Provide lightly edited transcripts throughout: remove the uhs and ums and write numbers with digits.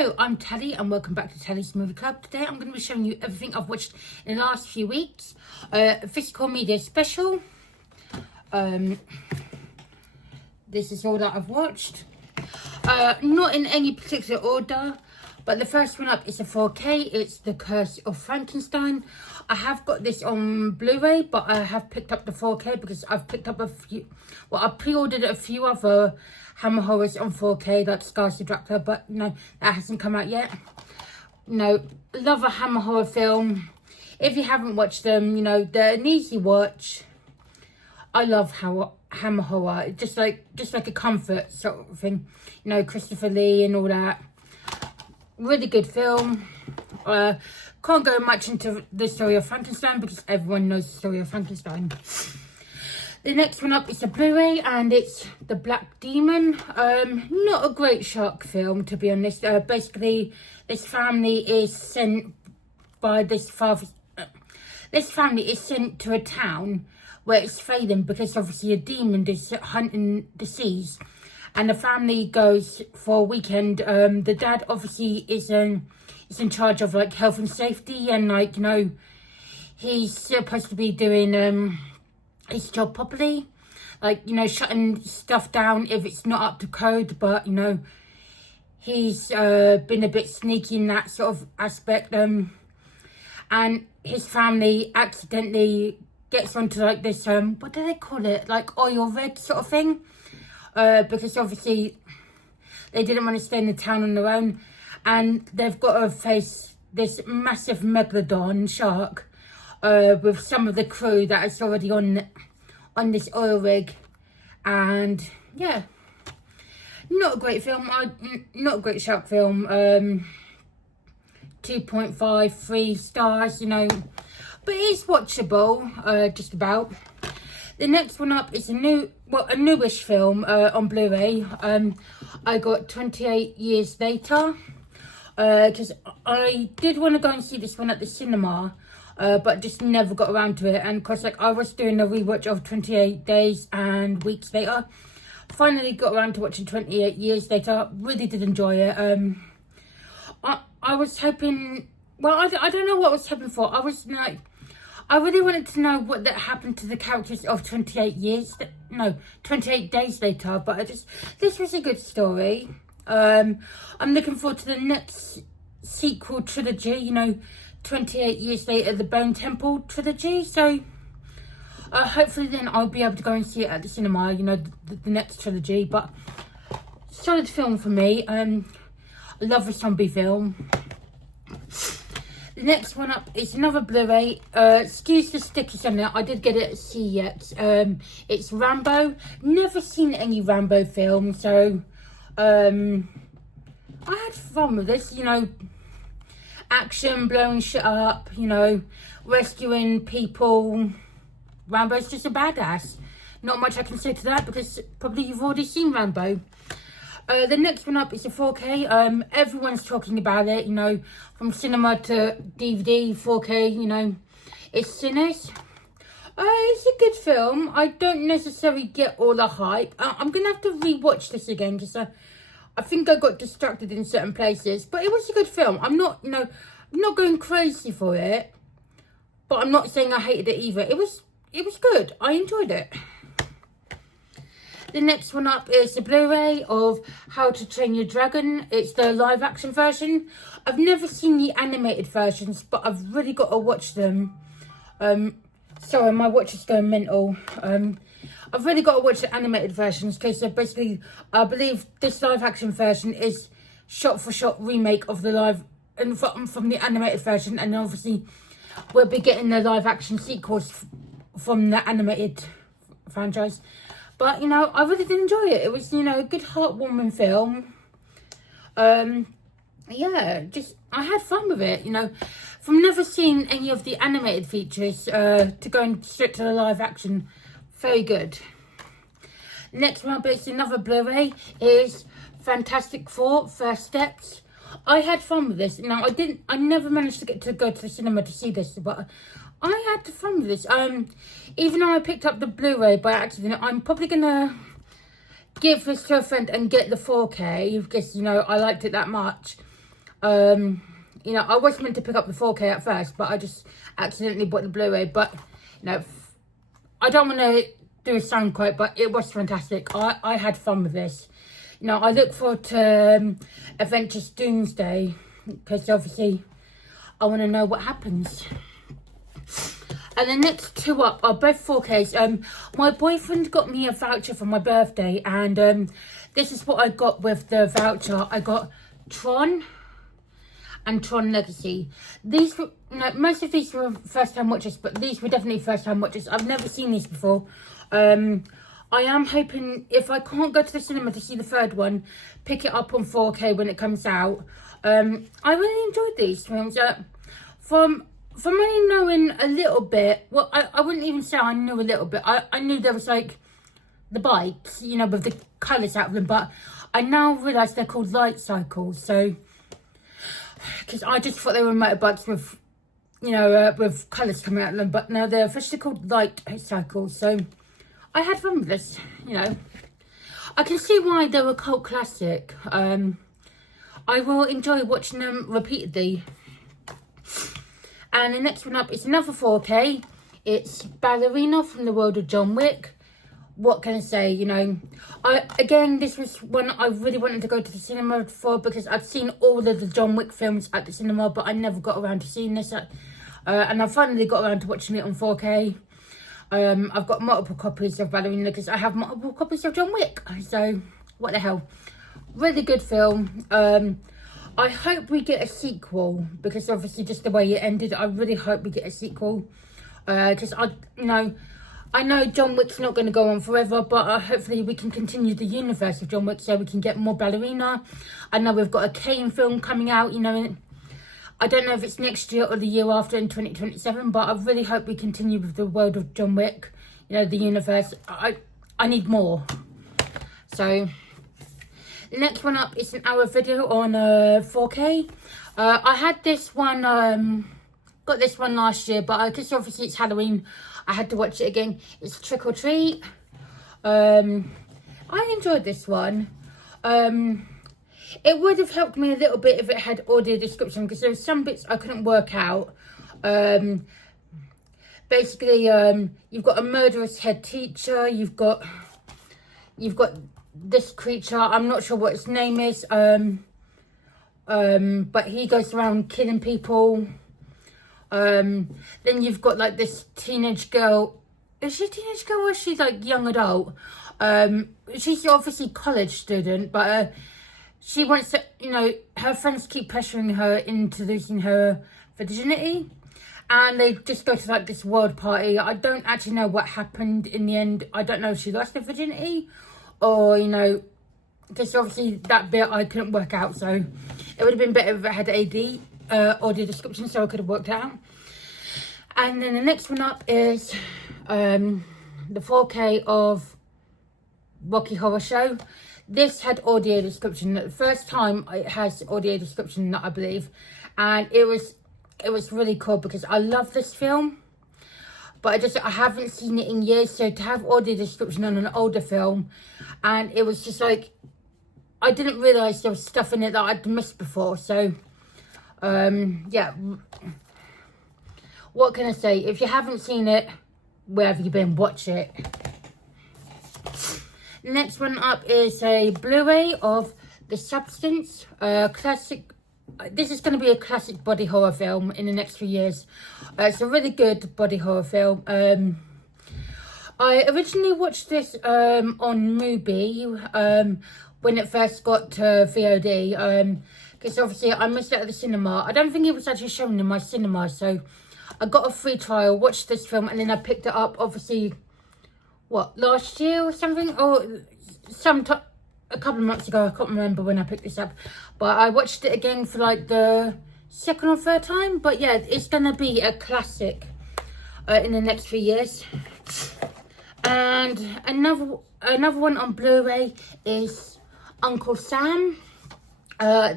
Hello, I'm Tally and welcome back to Tally's Movie Club. Today I'm going to be showing you everything I've watched in the last few weeks. Physical media special. This is all that I've watched. Not in any particular order, but the first one up is a 4K. It's The Curse of Frankenstein. I have got this on Blu-ray, but I have picked up the 4K because I've picked up a few... Well, I pre-ordered a few other Hammer horrors on 4K, like Scars of Dracula, but no, that hasn't come out yet. No, love a Hammer horror film. If you haven't watched them, you know, they're an easy watch. I love Hammer horror, just like a comfort sort of thing. You know, Christopher Lee and all that. Really good film. Can't go much into the story of Frankenstein because everyone knows the story of Frankenstein. The next one up is a Blu-ray and it's The Black Demon. Not a great shark film, to be honest. Basically, this family is sent by this father. This family is sent to a town where it's failing because obviously a demon is hunting the seas, and the family goes for a weekend. The dad obviously is in charge of like health and safety, and like, you know, he's supposed to be doing his job properly, like, you know, shutting stuff down if it's not up to code, but you know, he's been a bit sneaky in that sort of aspect, and his family accidentally gets onto like this what do they call it, like oil rig sort of thing, because obviously they didn't want to stay in the town on their own, and they've got to face this massive megalodon shark with some of the crew that is already on this oil rig. And yeah, not a great film. Not a great shark film. 2.5, 3 stars, you know, but it's watchable, just about. The next one up is a newish film on Blu-ray. I got 28 Years Later, because I did want to go and see this one at the cinema, but just never got around to it. And of course, like, I was doing a rewatch of 28 Days and Weeks Later. Finally got around to watching 28 Years Later. Really did enjoy it. I was hoping, well, I don't know what I was hoping for. I was like, I really wanted to know what that happened to the characters of 28 Days Later, but this was a good story. I'm looking forward to the next sequel trilogy, you know, 28 Years Later, the Bone Temple trilogy. So hopefully then I'll be able to go and see it at the cinema, you know, the next trilogy. But solid film for me. I love a zombie film. The next one up is another Blu-ray. Excuse the stickers on it. I did get it at CEX. It's Rambo. Never seen any Rambo film, so I had fun with this, you know. Action, blowing shit up, you know, rescuing people. Rambo's just a badass. Not much I can say to that because probably you've already seen Rambo. The next one up is a 4K. Everyone's talking about it, you know, from cinema to DVD, 4K, you know. It's Sinners. It's a good film. I don't necessarily get all the hype. I'm going to have to rewatch this again because I think I got distracted in certain places. But it was a good film. I'm not, you know, I'm not going crazy for it. But I'm not saying I hated it either. It was good. I enjoyed it. The next one up is the Blu-ray of How to Train Your Dragon. It's the live action version. I've never seen the animated versions, but I've really got to watch them. Sorry, my watch is going mental. I've really got to watch the animated versions because basically, I believe this live action version is shot-for-shot remake of the live and from the animated version, and obviously we'll be getting the live action sequels from the animated franchise. But, you know, I really did enjoy it. It was, you know, a good heartwarming film. Yeah, just, I had fun with it, you know. From never seeing any of the animated features to going straight to the live action, very good. Next one up is another Blu-ray is Fantastic Four, First Steps. I had fun with this. Now, I never managed to get to go to the cinema to see this, but I had fun with this. Even though I picked up the Blu-ray by accident, I'm probably gonna give this to a friend and get the 4K because, you know, I liked it that much. You know, I was meant to pick up the 4K at first, but I just accidentally bought the Blu-ray. But, you know, I don't want to do a sound quote, but it was fantastic. I had fun with this. You know, I look forward to Avengers Doomsday, because obviously I want to know what happens. And the next two up are both 4Ks. My boyfriend got me a voucher for my birthday, and this is what I got with the voucher. I got Tron and Tron Legacy. These were, you know, most of these were first time watches, but these were definitely first time watches. I've never seen these before. I am hoping, if I can't go to the cinema to see the third one, pick it up on 4K when it comes out. I really enjoyed these films. From only knowing a little bit, well, I wouldn't even say I knew a little bit. I knew there was like the bikes, you know, with the colours out of them, but I now realise they're called light cycles. So, because I just thought they were motorbikes with, you know, with colours coming out of them, but no, they're officially called light cycles. So I had fun with this, you know. I can see why they were a cult classic. I will enjoy watching them repeatedly. And the next one up is another 4K. It's Ballerina from the world of John Wick. What can I say, you know? Again, this was one I really wanted to go to the cinema for, because I've seen all of the John Wick films at the cinema, but I never got around to seeing this. And I finally got around to watching it on 4K. I've got multiple copies of Ballerina because I have multiple copies of John Wick. So, what the hell. Really good film. I hope we get a sequel, because obviously just the way it ended, I really hope we get a sequel. Because I know John Wick's not going to go on forever, but hopefully we can continue the universe of John Wick so we can get more Ballerina. I know we've got a Kane film coming out, you know. I don't know if it's next year or the year after in 2027, but I really hope we continue with the world of John Wick, you know, the universe. I need more. So the next one up is an hour video on 4K. I had this one, got this one last year, but because obviously it's Halloween, I had to watch it again. It's Trick or Treat. I enjoyed this one. It would have helped me a little bit if it had audio description, because there were some bits I couldn't work out. Basically, you've got a murderous head teacher. You've got this creature. I'm not sure what its name is. But he goes around killing people. Then you've got like this teenage girl. Is she a teenage girl or is she like young adult? She's obviously a college student, but she wants to, you know, her friends keep pressuring her into losing her virginity. And they just go to like this world party. I don't actually know what happened in the end. I don't know if she lost her virginity or, you know, because obviously that bit I couldn't work out. So it would have been better if it had audio description so I could have worked it out. And then the next one up is the 4K of Rocky Horror Show. This had audio description. The first time it has audio description, I believe, and it was really cool because I love this film, but I haven't seen it in years. So to have audio description on an older film, and it was just like I didn't realise there was stuff in it that I'd missed before. So yeah, what can I say? If you haven't seen it, where have you been? Watch it. Next one up is a Blu-ray of The Substance, classic. This is going to be a classic body horror film in the next few years. It's a really good body horror film. I originally watched this on Mubi when it first got to VOD, because obviously I missed it at the cinema. I don't think it was actually shown in my cinema, so I got a free trial, watched this film, and then I picked it up, obviously, what, last year or something? Or a couple of months ago. I can't remember when I picked this up. But I watched it again for like the second or third time. But yeah, it's going to be a classic in the next few years. And another one on Blu-ray is Uncle Sam. I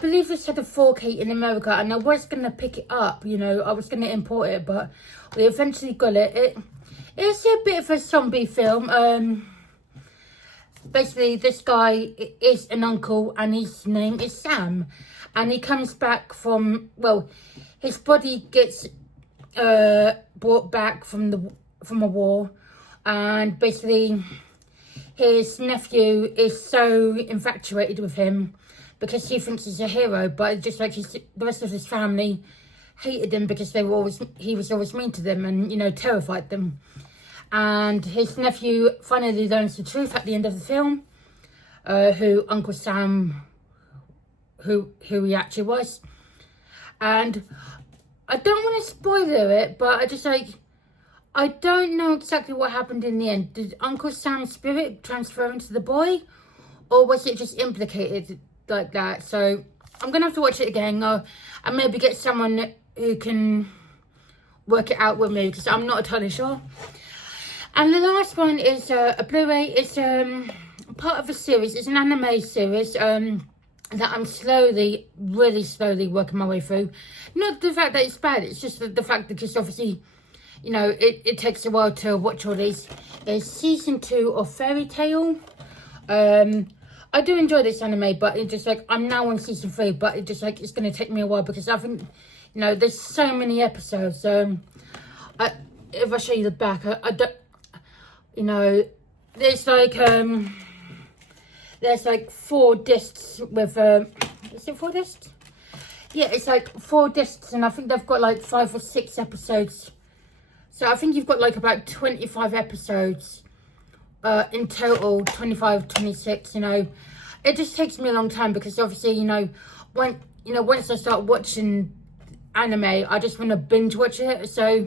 believe this had a 4K in America, and I was going to pick it up, you know, I was going to import it, but we eventually got it. It's a bit of a zombie film. basically this guy is an uncle and his name is Sam, and he comes back from, well, his body gets brought back from a war, and basically his nephew is so infatuated with him because he thinks he's a hero, but just like the rest of his family hated him because he was always mean to them and, you know, terrified them. And his nephew finally learns the truth at the end of the film, who Uncle Sam, who he actually was. And I don't want to spoiler it, but I don't know exactly what happened in the end. Did Uncle Sam's spirit transfer into the boy, or was it just implicated like that? So I'm going to have to watch it again, and maybe get someone who can work it out with me, because I'm not entirely sure. And the last one is a Blu-ray. It's part of a series. It's an anime series that I'm really slowly working my way through. Not the fact that it's bad, it's just the fact that, because obviously, you know, it takes a while to watch all these. It's season 2 of Fairy Tail. I do enjoy this anime, but it just like, I'm now on season 3, but it just like, it's going to take me a while because I think, you know, there's so many episodes. If I show you the back, I don't, you know, there's like 4 discs with, is it 4 discs? Yeah, it's like 4 discs, and I think they've got like 5 or 6 episodes. So I think you've got like about 25 episodes in total, 25, 26, you know. It just takes me a long time because obviously, you know, once I start watching anime, I just want to binge watch it. So,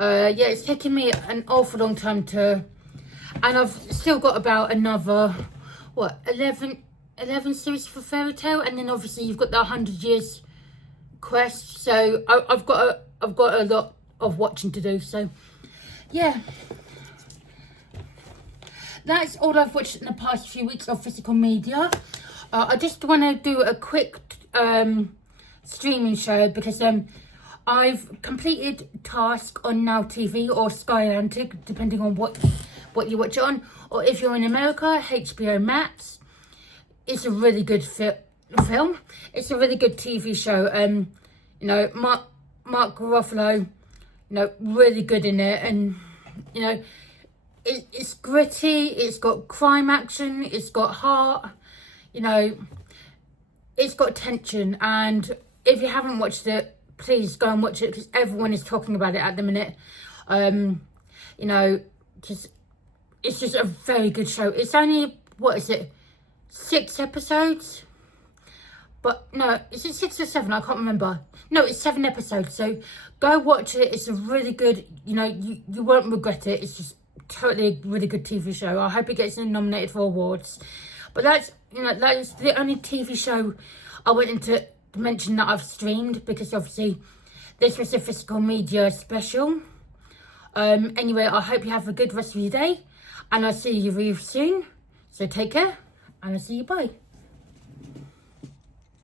yeah, it's taking me an awful long time to, and I've still got about another, what, 11 series for Fairy Tail, and then obviously you've got the 100 Years Quest. So I've got a lot of watching to do. So yeah, that's all I've watched in the past few weeks of physical media. I just want to do a quick streaming show because I've completed Task on Now TV or Sky Atlantic, depending on what you watch it on, or if you're in America, HBO Max. It's a really good film. It's a really good TV show. You know, Mark Ruffalo, you know, really good in it, and you know, it's gritty. It's got crime action. It's got heart. You know, it's got tension. And if you haven't watched it, please go and watch it because everyone is talking about it at the minute. You know, it's just a very good show. It's only, what is it, 6 episodes? But no, is it 6 or 7? I can't remember. No, it's 7 episodes. So go watch it. It's a really good, you know, you won't regret it. It's just totally a really good TV show. I hope it gets nominated for awards. But that's, you know, that is the only TV show I went into to mention that I've streamed, because obviously this was a physical media special. Anyway, I hope you have a good rest of your day, and I'll see you real soon. So take care, and I'll see you, bye.